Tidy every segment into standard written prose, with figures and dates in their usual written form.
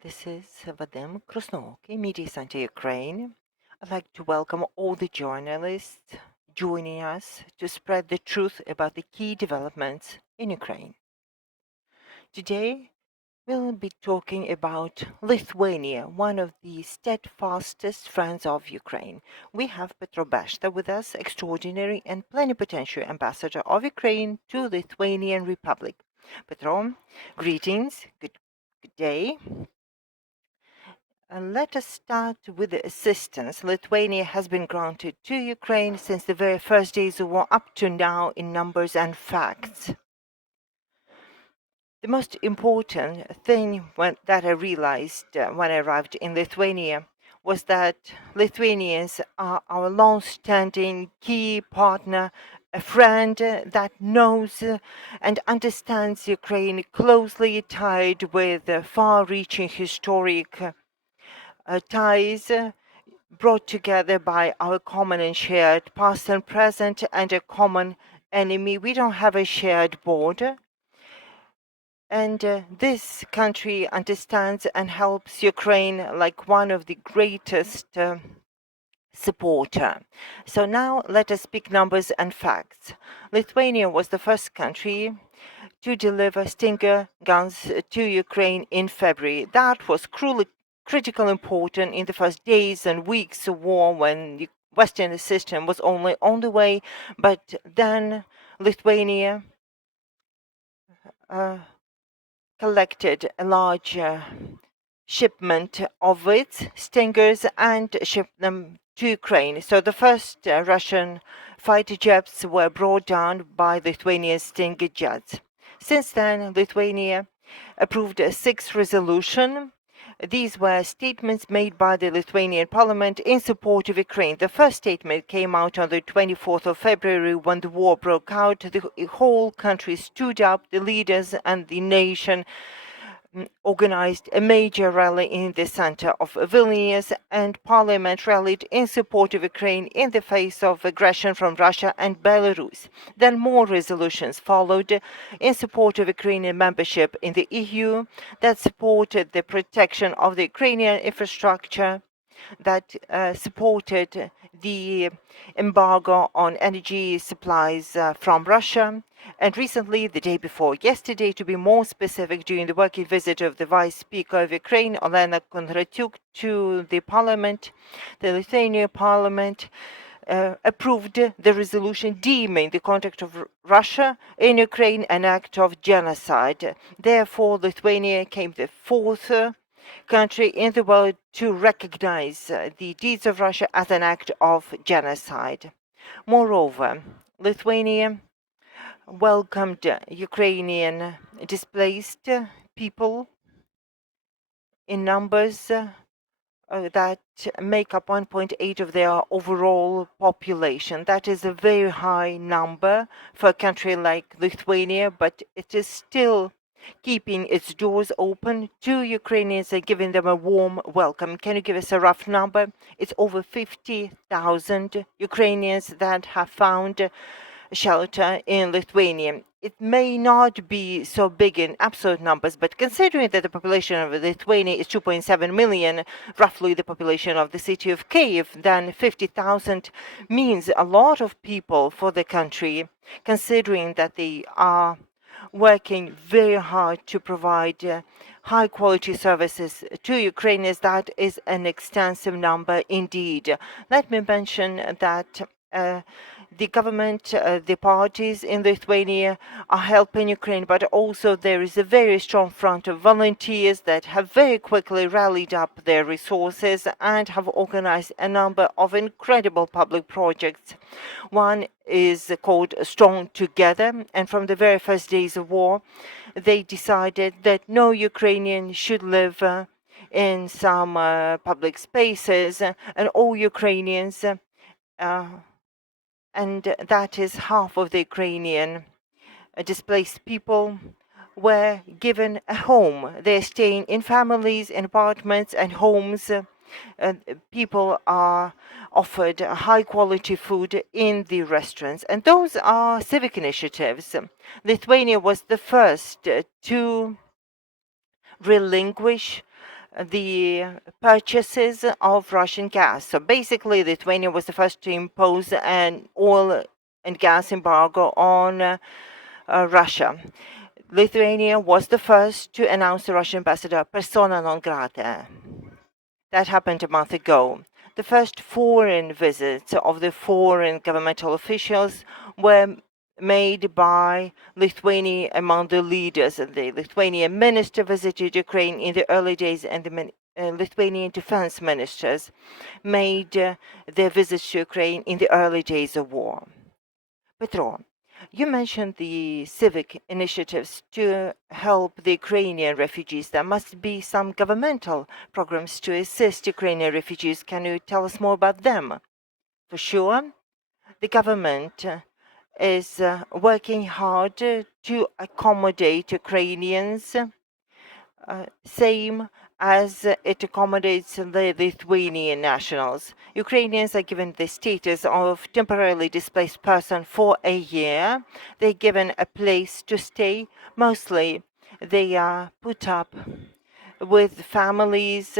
This is Vadim Krasnookий, Медіацентру Ukraine. I'd like to welcome all the journalists joining us to spread the truth about the key developments in Ukraine. Today, we'll be talking about Lithuania, one of the steadfastest friends of Ukraine. We have Petro Beshta with us, extraordinary and plenipotentiary ambassador of Ukraine to Lithuanian Republic. Petro, greetings, good day. Let us start with the assistance Lithuania has been granted to Ukraine since the very first days of war up to now in numbers and facts. The most important thing that I realized when I arrived in Lithuania was that Lithuanians are our long-standing key partner, a friend that knows and understands Ukraine, closely tied with far-reaching historic ties brought together by our common and shared past and present and a common enemy. We don't have a shared border. And this country understands and helps Ukraine like one of the greatest supporter. So now let us speak numbers and facts. Lithuania was the first country to deliver Stinger guns to Ukraine in February. That was critical important in the first days and weeks of war when the Western assistance was only on the way, but then Lithuania collected a large shipment of its Stingers and shipped them to Ukraine. So the first Russian fighter jets were brought down by Lithuania's Stinger jets. Since then, Lithuania approved a sixth resolution. These were statements made by the Lithuanian parliament in support of Ukraine. The first statement came out on the 24th of February when the war broke out. The whole country stood up, the leaders and the nation organized a major rally in the center of Vilnius, and parliament rallied in support of Ukraine in the face of aggression from Russia and Belarus. Then more resolutions followed in support of Ukrainian membership in the EU that supported the protection of the Ukrainian infrastructure, that supported the embargo on energy supplies from Russia. And recently, the day before yesterday, to be more specific, during the working visit of the Vice Speaker of Ukraine, Olena Kondratyuk, to the Parliament, the Lithuanian Parliament approved the resolution deeming the conduct of Russia in Ukraine an act of genocide. Therefore, Lithuania became the fourth country in the world to recognize the deeds of Russia as an act of genocide. Moreover, Lithuania welcomed Ukrainian displaced people in numbers that make up 1.8 of their overall population. That is a very high number for a country like Lithuania, but it is still keeping its doors open to Ukrainians and giving them a warm welcome. Can you give us a rough number? It's over 50,000 Ukrainians that have found shelter in Lithuania. It may not be so big in absolute numbers, but considering that the population of Lithuania is 2.7 million, roughly the population of the city of Kiev, then 50,000 means a lot of people for the country, considering that they are working very hard to provide high quality services to Ukrainians. That is an extensive number indeed. Let me mention that the government, the parties in Lithuania are helping Ukraine, but also there is a very strong front of volunteers that have very quickly rallied up their resources and have organized a number of incredible public projects. One is called Strong Together, and from the very first days of war, they decided that no Ukrainian should live in some public spaces, and all Ukrainians and that is half of the Ukrainian displaced people were given a home. They're staying in families, in apartments and homes. People are offered high quality food in the restaurants. And those are civic initiatives. Lithuania was the first to relinquish the purchases of Russian gas. So basically, Lithuania was the first to impose an oil and gas embargo on Russia. Lithuania was the first to announce the Russian ambassador persona non grata. That happened a month ago. The first foreign visits of the foreign governmental officials were made by Lithuania among the leaders. The Lithuanian minister visited Ukraine in the early days, and the Lithuanian defense ministers made their visits to Ukraine in the early days of war. Petro, you mentioned the civic initiatives to help the Ukrainian refugees. There must be some governmental programs to assist Ukrainian refugees. Can you tell us more about them? For sure, the government is working hard to accommodate Ukrainians, same as it accommodates the Lithuanian nationals. Ukrainians are given the status of temporarily displaced person for a year. They're given a place to stay. Mostly, they are put up with families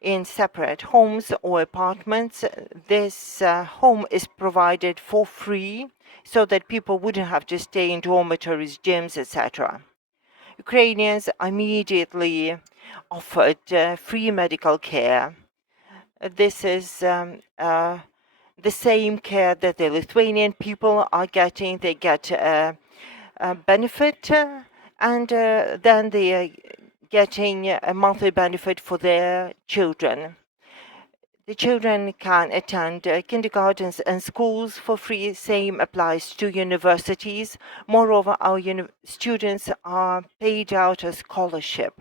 in separate homes or apartments. This home is provided for free so that people wouldn't have to stay in dormitories, gyms, etc. Ukrainians immediately offered free medical care. This is the same care that the Lithuanian people are getting. They get a benefit, and then they are getting a monthly benefit for their children. The children can attend kindergartens and schools for free. Same applies to universities. Moreover, our students are paid out a scholarship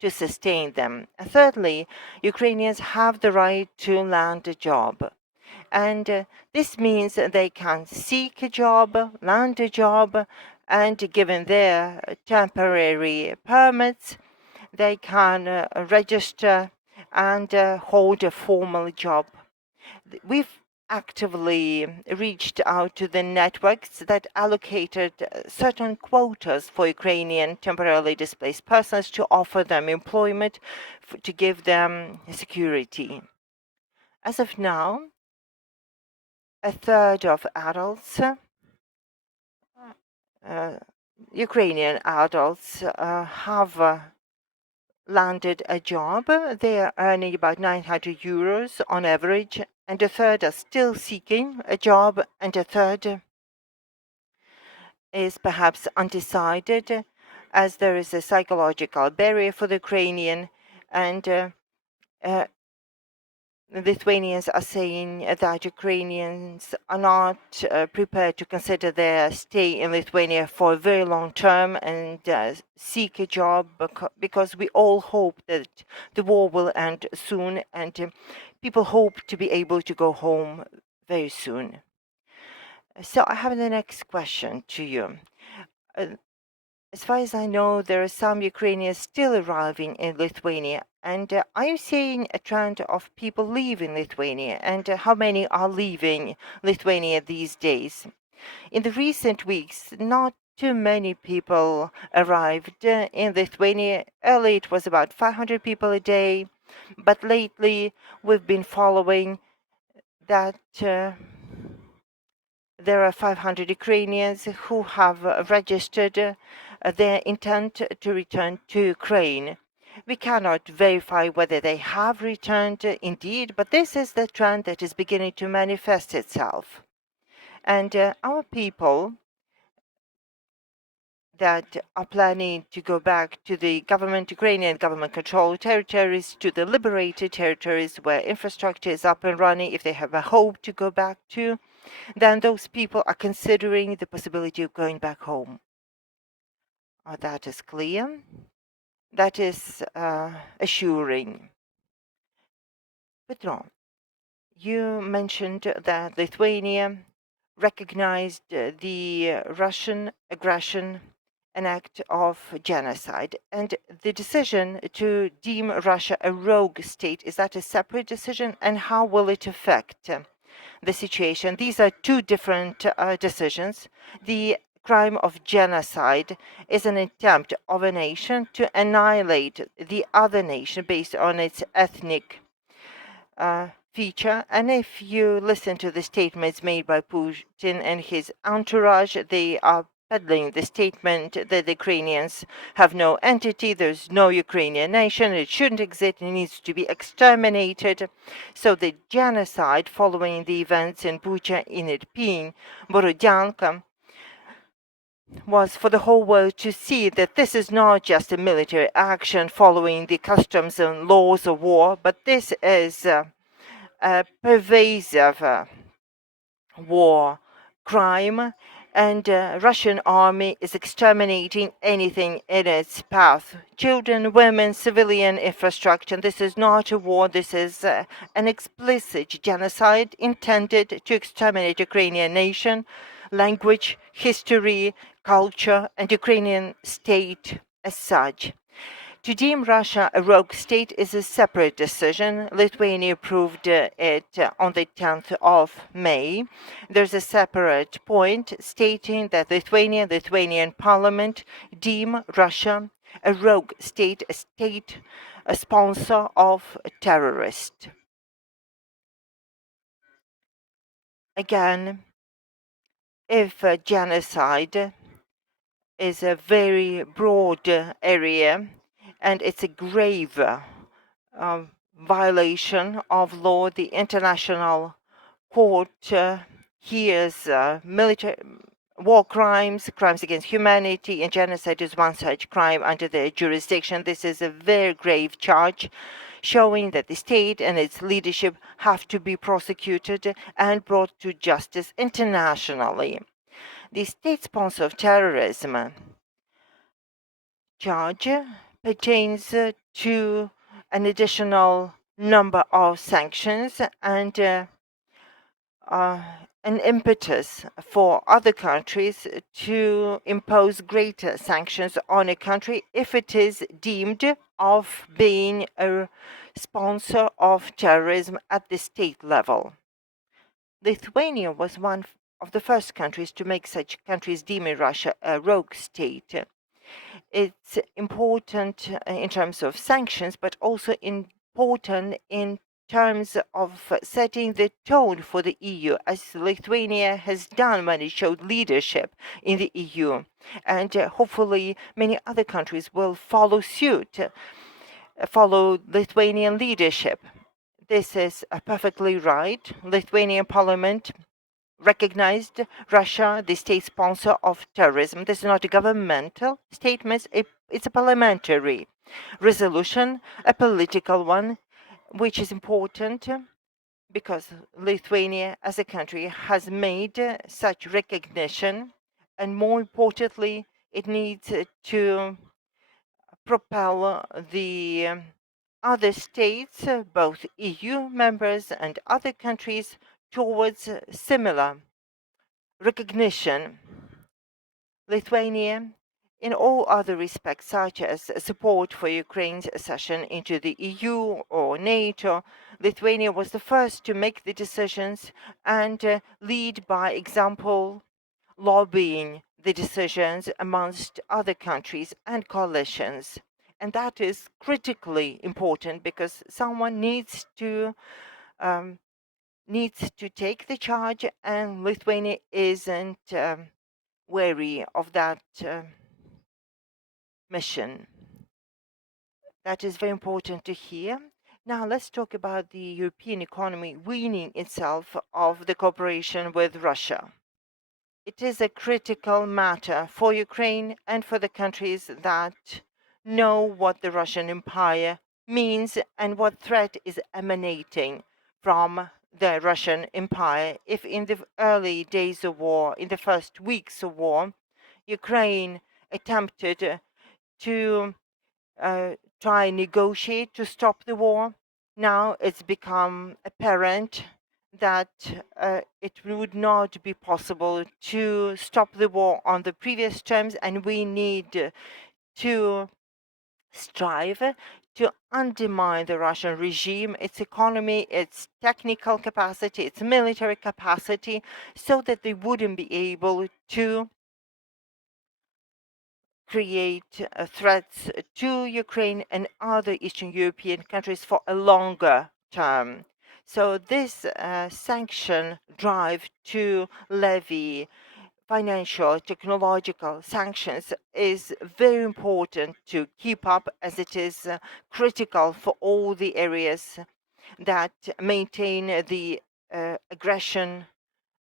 to sustain them. And thirdly, Ukrainians have the right to land a job. And this means that they can seek a job, land a job, and given their temporary permits, they can register and hold a formal job. We've actively reached out to the networks that allocated certain quotas for Ukrainian temporarily displaced persons to offer them employment, to give them security. As of now, a third of adults, Ukrainian adults, have landed a job. They are earning about 900 euros on average, and a third are still seeking a job, and a third is perhaps undecided, as there is a psychological barrier for the Ukrainian, and Lithuanians are saying that Ukrainians are not prepared to consider their stay in Lithuania for a very long term and seek a job, because we all hope that the war will end soon, and people hope to be able to go home very soon. So I have the next question to you. As far as I know, there are some Ukrainians still arriving in Lithuania. And are you seeing a trend of people leaving Lithuania? And how many are leaving Lithuania these days? In the recent weeks, not too many people arrived in Lithuania. Early it was about 500 people a day. But lately we've been following that there are 500 Ukrainians who have registered their intent to return to Ukraine. We cannot verify whether they have returned indeed, but this is the trend that is beginning to manifest itself. And our people that are planning to go back to the Ukrainian government-controlled territories, to the liberated territories where infrastructure is up and running, if they have a hope to go back to, then those people are considering the possibility of going back home. That is clear. That is assuring. Petro, you mentioned that Lithuania recognized the Russian aggression, an act of genocide, and the decision to deem Russia a rogue state, is that a separate decision, and how will it affect the situation? These are two different decisions. The crime of genocide is an attempt of a nation to annihilate the other nation based on its ethnic feature. And if you listen to the statements made by Putin and his entourage, they are peddling the statement that the Ukrainians have no entity, there's no Ukrainian nation, it shouldn't exist, it needs to be exterminated. So the genocide following the events in Bucha, in Irpin, Borodyanka, was for the whole world to see that this is not just a military action following the customs and laws of war, but this is a pervasive war crime, and Russian army is exterminating anything in its path. Children, women, civilian infrastructure. This is not a war. This is an explicit genocide intended to exterminate Ukrainian nation, language, history, culture, and Ukrainian state as such. To deem Russia a rogue state is a separate decision. Lithuania approved it on the 10th of May. There's a separate point stating that Lithuanian parliament deem Russia a rogue state, a sponsor of a terrorist. Again, if genocide is a very broad area, and it's a grave violation of law. The International Court hears military war crimes, crimes against humanity, and genocide is one such crime under their jurisdiction. This is a very grave charge, showing that the state and its leadership have to be prosecuted and brought to justice internationally. The state sponsor of terrorism charge pertains to an additional number of sanctions and an impetus for other countries to impose greater sanctions on a country if it is deemed of being a sponsor of terrorism at the state level. Lithuania was one of the first countries to make such countries deeming Russia a rogue state. It's important in terms of sanctions, but also important in terms of setting the tone for the EU, as Lithuania has done when it showed leadership in the EU. And hopefully many other countries will follow suit, follow Lithuanian leadership. This is perfectly right. Lithuanian parliament recognized Russia, the state sponsor of terrorism. This is not a governmental statement, it's a parliamentary resolution, a political one, which is important because Lithuania as a country has made such recognition, and more importantly, it needs to propel the other states, both EU members and other countries, towards similar recognition. Lithuania, in all other respects, such as support for Ukraine's accession into the EU or NATO, Lithuania was the first to make the decisions and lead by example, lobbying the decisions amongst other countries and coalitions. And that is critically important because someone needs to take the charge, and Lithuania isn't wary of that mission. That is very important to hear. Now let's talk about the European economy weaning itself of the cooperation with Russia. It is a critical matter for Ukraine and for the countries that know what the Russian Empire means and what threat is emanating from the Russian Empire. If in the early days of war, in the first weeks of war, Ukraine attempted to try and negotiate to stop the war, now it's become apparent that it would not be possible to stop the war on the previous terms, and we need to strive to undermine the Russian regime, its economy, its technical capacity, its military capacity, so that they wouldn't be able to create threats to Ukraine and other Eastern European countries for a longer term. So this sanction drive to levy financial, technological sanctions is very important to keep up, as it is critical for all the areas that maintain the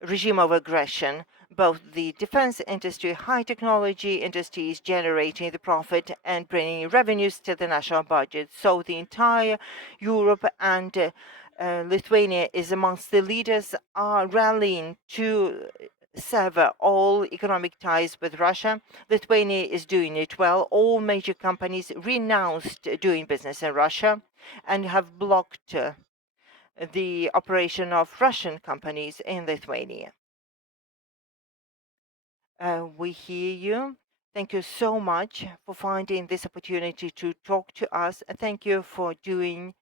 regime of aggression, both the defense industry, high technology industries generating the profit and bringing revenues to the national budget. So the entire Europe and Lithuania is amongst the leaders are rallying to sever all economic ties with Russia. Lithuania is doing it well. All major companies renounced doing business in Russia and have blocked the operation of Russian companies in Lithuania. We hear you. Thank you so much for finding this opportunity to talk to us. And thank you for doing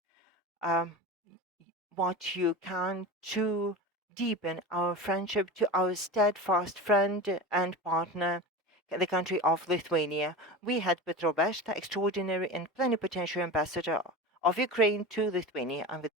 what you can to deepen our friendship to our steadfast friend and partner, the country of Lithuania. We had Petro Beshta, extraordinary and plenipotentiary ambassador of Ukraine to Lithuania. And with